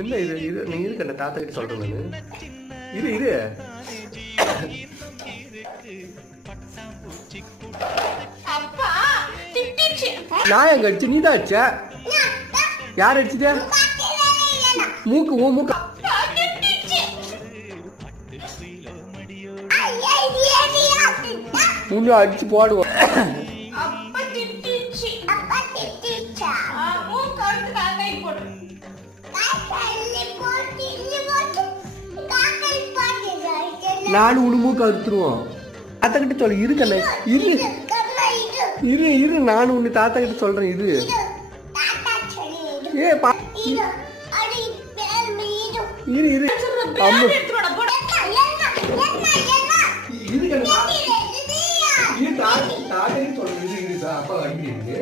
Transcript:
என்ன இது இது நீ இருக்கு அந்த தாத்தா கிட்ட சொல்றேன் நான். இரு இரு. அப்பா திட்டிச்சு. நான் எங்க அடிச்சு நீ தான் அடிச்ச. யார் அடிச்சது? மூக்கு ஓ மூக்கு. முன்னு அடிச்சு போடுவோம். அப்பா திட்டிச்சு. அப்பா திட்டிச்சா? மூக்கு அறுத்து காக்கை போடு. நானும் உனு மூக்கு அறுத்துருவோம். தாத்தா கிட்ட சொல்ல இருக்கல. இரு இரு இரு நானும் உன்னை தாத்தா கிட்ட சொல்றேன். இரு ஏ பா இரு இரு அம்மா இரு தாத்தா கிட்ட சொல்றேன். இரு இரு அப்பா அடிக்கிறீங்க.